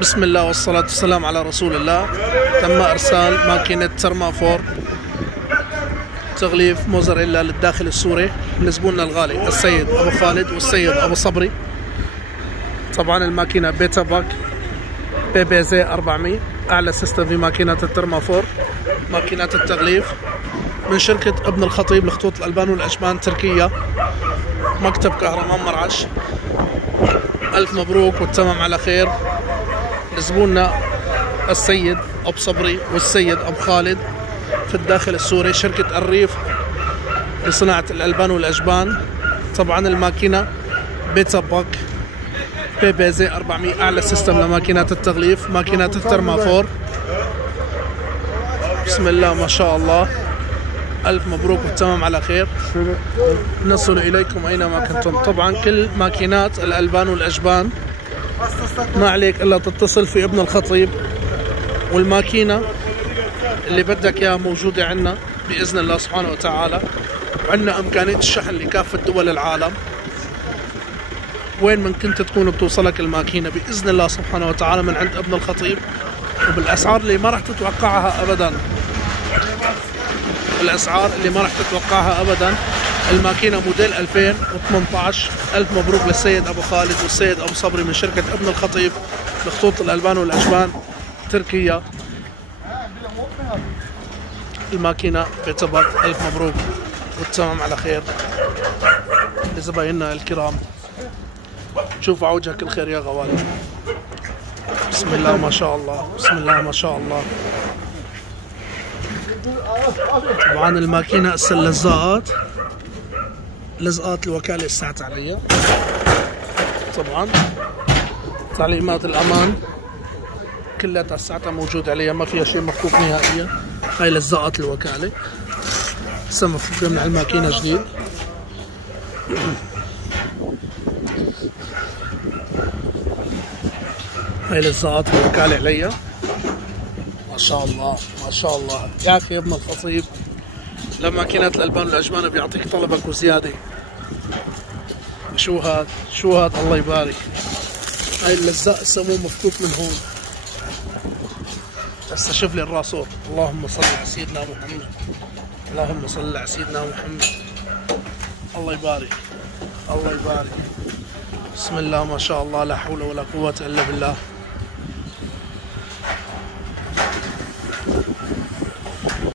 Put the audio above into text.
بسم الله والصلاة والسلام على رسول الله. تم إرسال ماكينة ترمافور تغليف موزاريلا للداخل السوري لزبوننا الغالي السيد أبو خالد والسيد أبو صبري. طبعا الماكينة بيتا باك PBZ 400، أعلى سيستم في ماكينات الترمافور، ماكينات التغليف من شركة ابن الخطيب لخطوط الألبان والأجبان تركيا، مكتب كهرمان مرعش. ألف مبروك والتمام على خير لزبوننا السيد أبو صبري والسيد أبو خالد في الداخل السوري، شركة الريف لصناعة الألبان والأجبان. طبعا الماكينة بيتا باك PBZ 400، أعلى سيستم لماكينات التغليف، ماكينات الترمافور. بسم الله ما شاء الله، ألف مبروك والتمام على خير، نصل إليكم أينما كنتم. طبعا كل ماكينات الألبان والأجبان ما عليك إلا تتصل في ابن الخطيب، والماكينة اللي بدك إياها موجودة عندنا بإذن الله سبحانه وتعالى، وعندنا إمكانية الشحن لكافة دول العالم. وين من كنت تكون بتوصلك الماكينة بإذن الله سبحانه وتعالى من عند ابن الخطيب، وبالأسعار اللي ما راح تتوقعها أبدا، الأسعار اللي ما راح تتوقعها أبدا. الماكينة موديل 2018. ألف مبروك للسيد أبو خالد والسيد أبو صبري من شركة ابن الخطيب لخطوط الألبان والأجبان تركيا. الماكينة بيتباك، ألف مبروك والتمام على خير لزبايننا الكرام. شوفوا وجهك الخير يا غوالي. بسم الله ما شاء الله، بسم الله ما شاء الله. طبعا الماكينة هسه اللزقات، لزقات الوكالة الساعة عليها. طبعا تعليمات الأمان كلها الساعة موجود عليها، ما فيها شيء مفكوك نهائيا. هاي لزقات الوكالة هسه مفكوكة من الماكينة جديد. هاي لزقات الوكالة عليها. ما شاء الله ما شاء الله يا أخي يا ابن الخطيب، لماكينات الألبان والأجبان بيعطيك طلبك وزيادة. شو هاد شو هاد، الله يبارك. هاي اللزق سموه مفكوك من هون. هسه شوف لي الراسور. اللهم صل على سيدنا محمد، اللهم صل على سيدنا محمد. الله يبارك الله يبارك. بسم الله ما شاء الله، لا حول ولا قوة إلا بالله.